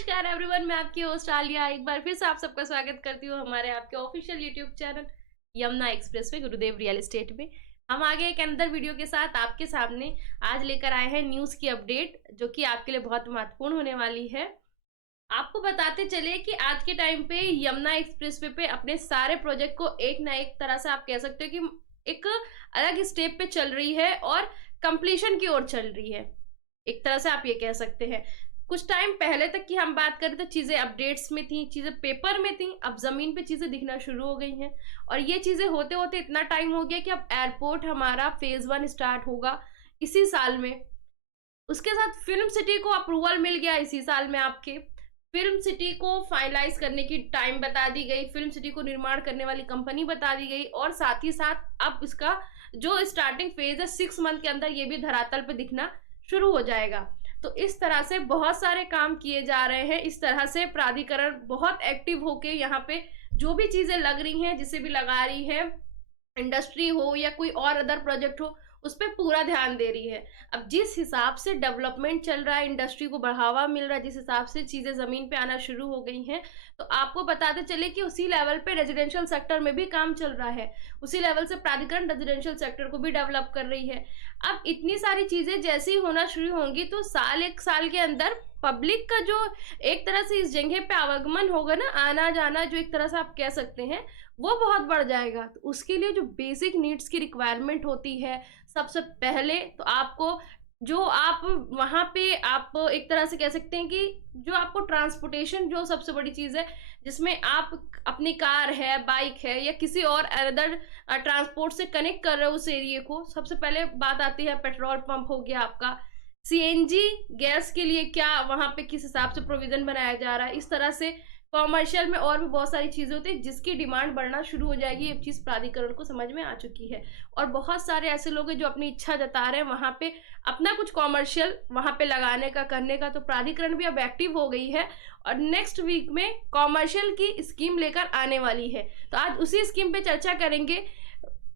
नमस्कार एवरीवन, मैं आपकी होस्ट आलिया एक बार फिर से आप सबका स्वागत करती हूँ हमारे आपके official YouTube channel Yamuna express में गुरुदेव रियल एस्टेट में। हम आगे एक अंदर वीडियो के साथ आपके सामने आज लेकर आए हैं न्यूज़ की अपडेट, जो कि आपके लिए बहुत महत्वपूर्ण होने वाली है। आपको बताते चले कि आज के टाइम पे यमुना एक्सप्रेस वे पे अपने सारे प्रोजेक्ट को एक ना एक तरह से आप कह सकते हो कि एक अलग स्टेप पे चल रही है और कंप्लीशन की ओर चल रही है। एक तरह से आप ये कह सकते हैं। कुछ टाइम पहले तक की हम बात करें तो चीजें अपडेट्स में थी, चीजें पेपर में थी, अब जमीन पे चीजें दिखना शुरू हो गई हैं। और ये चीजें होते होते इतना टाइम हो गया कि अब एयरपोर्ट हमारा फेज 1 स्टार्ट होगा इसी साल में। उसके साथ फिल्म सिटी को अप्रूवल मिल गया इसी साल में। आपके फिल्म सिटी को फाइनलाइज करने की टाइम बता दी गई, फिल्म सिटी को निर्माण करने वाली कंपनी बता दी गई, और साथ ही साथ अब इसका जो स्टार्टिंग फेज है 6 मंथ के अंदर ये भी धरातल पे दिखना शुरू हो जाएगा। तो इस तरह से बहुत सारे काम किए जा रहे हैं। इस तरह से प्राधिकरण बहुत एक्टिव होके यहाँ पे जो भी चीजें लग रही हैं, जिसे भी लगा रही है, इंडस्ट्री हो या कोई और अदर प्रोजेक्ट हो, उस पर पूरा ध्यान दे रही है। अब जिस हिसाब से डेवलपमेंट चल रहा है, इंडस्ट्री को बढ़ावा मिल रहा है, जिस हिसाब से चीजें जमीन पे आना शुरू हो गई हैं, तो आपको बताते चले कि उसी लेवल पे रेजिडेंशियल सेक्टर में भी काम चल रहा है। उसी लेवल से प्राधिकरण रेजिडेंशियल सेक्टर को भी डेवलप कर रही है। अब इतनी सारी चीजें जैसी होना शुरू होंगी तो एक साल के अंदर पब्लिक का जो एक तरह से इस जगह पे आवागमन होगा ना, आना जाना, जो एक तरह से आप कह सकते हैं, वो बहुत बढ़ जाएगा। तो उसके लिए जो बेसिक नीड्स की रिक्वायरमेंट होती है, सबसे पहले तो आपको जो आप वहाँ पे आप एक तरह से कह सकते हैं कि जो आपको ट्रांसपोर्टेशन, जो सबसे बड़ी चीज़ है, जिसमें आप अपनी कार है, बाइक है या किसी और अदर ट्रांसपोर्ट से कनेक्ट कर रहे हो उस एरिया को, सबसे पहले बात आती है पेट्रोल पंप हो गया आपका, सीएनजी गैस के लिए क्या वहाँ पे किस हिसाब से प्रोविजन बनाया जा रहा है। इस तरह से कॉमर्शियल में और भी बहुत सारी चीजें होती है जिसकी डिमांड बढ़ना शुरू हो जाएगी। ये चीज प्राधिकरण को समझ में आ चुकी है और बहुत सारे ऐसे लोग हैं जो अपनी इच्छा जता रहे हैं वहां पे अपना कुछ कॉमर्शियल वहां पे लगाने का, करने का। तो प्राधिकरण भी अब एक्टिव हो गई है और नेक्स्ट वीक में कॉमर्शियल की स्कीम लेकर आने वाली है। तो आज उसी स्कीम पे चर्चा करेंगे।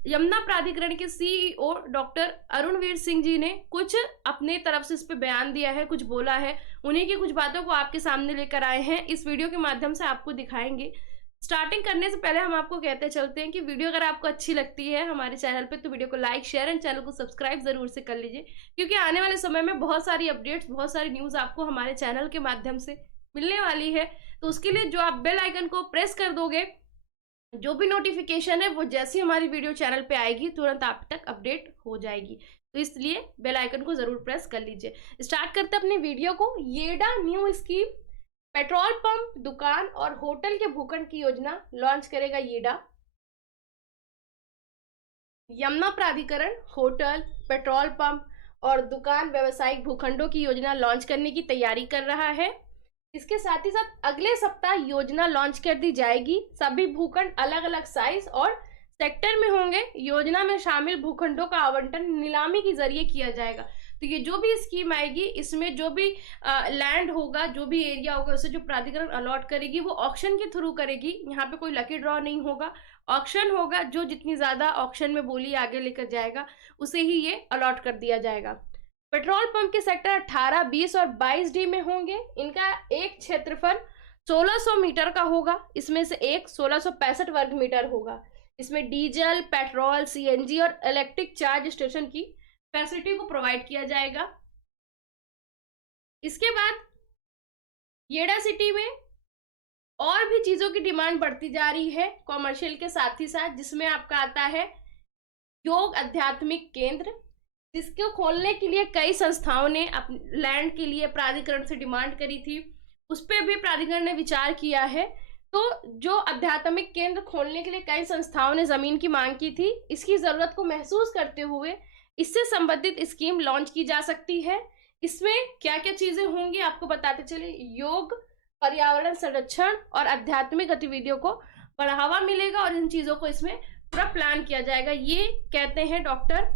यमुना प्राधिकरण के सीईओ डॉक्टर अरुणवीर सिंह जी ने कुछ अपने तरफ से इस पे बयान दिया है, कुछ बोला है। उन्हीं की कुछ बातों को आपके सामने लेकर आए हैं, इस वीडियो के माध्यम से आपको दिखाएंगे। स्टार्टिंग करने से पहले हम आपको कहते चलते हैं कि वीडियो अगर आपको अच्छी लगती है हमारे चैनल पे, तो वीडियो को लाइक, शेयर एंड चैनल को सब्सक्राइब जरूर से कर लीजिए, क्योंकि आने वाले समय में बहुत सारी अपडेट्स, बहुत सारी न्यूज आपको हमारे चैनल के माध्यम से मिलने वाली है। तो उसके लिए जो आप बेल आइकन को प्रेस कर दोगे, जो भी नोटिफिकेशन है वो जैसी हमारी वीडियो चैनल पे आएगी तुरंत आप तक अपडेट हो जाएगी। तो इसलिए बेल आइकन को जरूर प्रेस कर लीजिए। स्टार्ट करते अपने वीडियो को। येडा न्यू स्कीम, पेट्रोल पंप, दुकान और होटल के भूखंड की योजना लॉन्च करेगा येडा। यमुना प्राधिकरण होटल, पेट्रोल पंप और दुकान व्यवसायिक भूखंडों की योजना लॉन्च करने की तैयारी कर रहा है। इसके साथ ही साथ अगले सप्ताह योजना लॉन्च कर दी जाएगी। सभी भूखंड अलग अलग साइज और सेक्टर में होंगे। योजना में शामिल भूखंडों का आवंटन नीलामी के जरिए किया जाएगा। तो ये जो भी स्कीम आएगी, इसमें जो भी लैंड होगा, जो भी एरिया होगा, उसे जो प्राधिकरण अलॉट करेगी वो ऑक्शन के थ्रू करेगी। यहाँ पे कोई लकी ड्रॉ नहीं होगा, ऑक्शन होगा। जो जितनी ज्यादा ऑक्शन में बोली आगे लेकर जाएगा उसे ही ये अलॉट कर दिया जाएगा। पेट्रोल पंप के सेक्टर 18, 20 और 22D में होंगे। इनका एक क्षेत्रफल 1600 मीटर का होगा। इसमें से एक 1665 वर्ग मीटर होगा। इसमें डीजल, पेट्रोल, सीएनजी और इलेक्ट्रिक चार्ज स्टेशन की फैसिलिटी को प्रोवाइड किया जाएगा। इसके बाद येडा सिटी में और भी चीजों की डिमांड बढ़ती जा रही है कॉमर्शियल के साथ ही साथ, जिसमें आपका आता है योग आध्यात्मिक केंद्र, जिसको खोलने के लिए कई संस्थाओं ने लैंड के लिए प्राधिकरण से डिमांड करी थी। उस पर भी प्राधिकरण ने विचार किया है। तो जो आध्यात्मिक केंद्र खोलने के लिए कई संस्थाओं ने जमीन की मांग की थी, इसकी जरूरत को महसूस करते हुए इससे संबंधित स्कीम लॉन्च की जा सकती है। इसमें क्या क्या चीजें होंगी आपको बताते चले। योग, पर्यावरण संरक्षण और आध्यात्मिक गतिविधियों को बढ़ावा मिलेगा और इन चीजों को इसमें पूरा प्लान किया जाएगा। ये कहते हैं डॉक्टर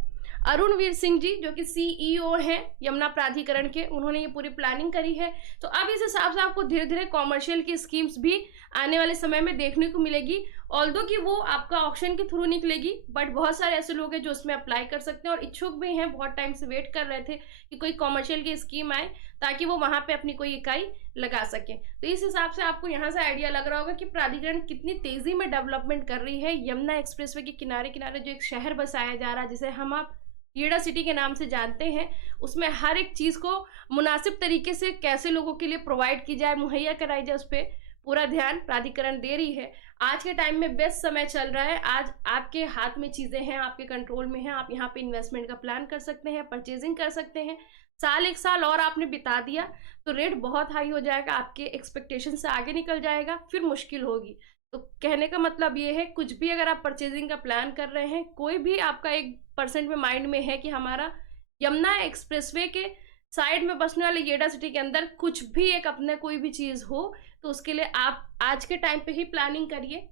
अरुणवीर सिंह जी, जो कि सीईओ हैं यमुना प्राधिकरण के। उन्होंने ये पूरी प्लानिंग करी है। तो अब इस हिसाब से आपको धीरे धीरे कॉमर्शियल की स्कीम्स भी आने वाले समय में देखने को मिलेगी। ऑल्दो कि वो आपका ऑक्शन के थ्रू निकलेगी, बट बहुत सारे ऐसे लोग हैं जो उसमें अप्लाई कर सकते हैं और इच्छुक भी हैं, बहुत टाइम से वेट कर रहे थे कि कोई कॉमर्शियल की स्कीम आए। ताकि वो वहां पे अपनी कोई इकाई लगा सके। तो इस हिसाब से आपको यहाँ से आइडिया लग रहा होगा कि प्राधिकरण कितनी तेजी में डेवलपमेंट कर रही है। यमुना एक्सप्रेसवे के किनारे किनारे जो एक शहर बसाया जा रहा है, जिसे हम आप येड़ा सिटी के नाम से जानते हैं, उसमें हर एक चीज को मुनासिब तरीके से कैसे लोगों के लिए प्रोवाइड की जाए, मुहैया कराई जाए, उस पर पूरा ध्यान प्राधिकरण दे रही है। आज के टाइम में बेस्ट समय चल रहा है। आज आपके हाथ में चीजें हैं, आपके कंट्रोल में हैं। आप यहाँ पे इन्वेस्टमेंट का प्लान कर सकते हैं, परचेजिंग कर सकते हैं। साल एक साल और आपने बिता दिया तो रेट बहुत हाई हो जाएगा, आपके एक्सपेक्टेशन से आगे निकल जाएगा, फिर मुश्किल होगी। तो कहने का मतलब ये है, कुछ भी अगर आप परचेजिंग का प्लान कर रहे हैं, कोई भी आपका 1% में माइंड में है कि हमारा यमुना एक्सप्रेसवे के साइड में बसने वाले येड़ा सिटी के अंदर कुछ भी एक अपने कोई भी चीज हो, तो उसके लिए आप आज के टाइम पे ही प्लानिंग करिए।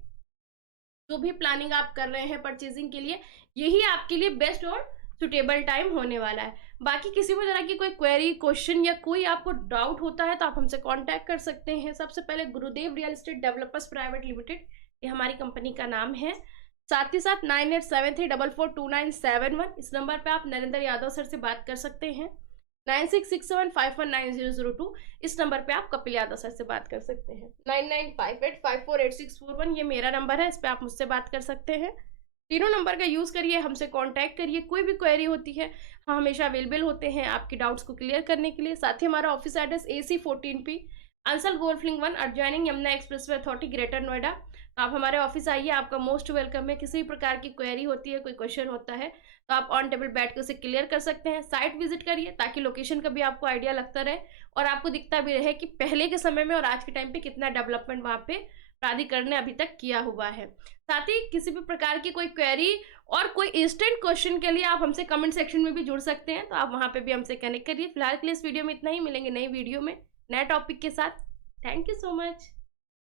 जो भी प्लानिंग आप कर रहे हैं परचेजिंग के लिए, यही आपके लिए बेस्ट और सुटेबल टाइम होने वाला है। बाकी किसी भी तरह की कोई क्वेरी, क्वेश्चन या कोई आपको डाउट होता है तो आप हमसे कांटेक्ट कर सकते हैं। सबसे पहले गुरुदेव real estate developers private limited, ये हमारी कंपनी का नाम है। साथ ही साथ 9873442971 इस नंबर पे आप नरेंद्र यादव सर से बात कर सकते हैं। 9667519002 इस नंबर पे आप कपिल यादव सर से बात कर सकते हैं। 9958548641 ये मेरा नंबर है, इस पे आप मुझसे बात कर सकते हैं। तीनों नंबर का यूज करिए, हमसे कांटेक्ट करिए। कोई भी क्वेरी होती है, हम हमेशा अवेलेबल होते हैं आपके डाउट्स को क्लियर करने के लिए। साथ ही हमारा office address AC 14P Ansal golf link 1 adjoining Yamuna Expressway Authority Greater Noida. तो आप हमारे ऑफिस आइए, आपका मोस्ट वेलकम है। किसी भी प्रकार की क्वेरी होती है, कोई क्वेश्चन होता है, तो आप ऑन टेबल बैठ के उसे क्लियर कर सकते हैं। साइट विजिट करिए ताकि लोकेशन का भी आपको आइडिया लगता रहे और आपको दिखता भी रहे कि पहले के समय में और आज के टाइम पे कितना डेवलपमेंट वहाँ पे प्राधिकरण ने अभी तक किया हुआ है। साथ ही किसी भी प्रकार की कोई क्वेरी और कोई इंस्टेंट क्वेश्चन के लिए आप हमसे कमेंट सेक्शन में भी जुड़ सकते हैं, तो आप वहाँ पे भी हमसे कनेक्ट करिए। फिलहाल के लिए इस वीडियो में इतना ही, मिलेंगे नई वीडियो में नए टॉपिक के साथ। Thank you so much.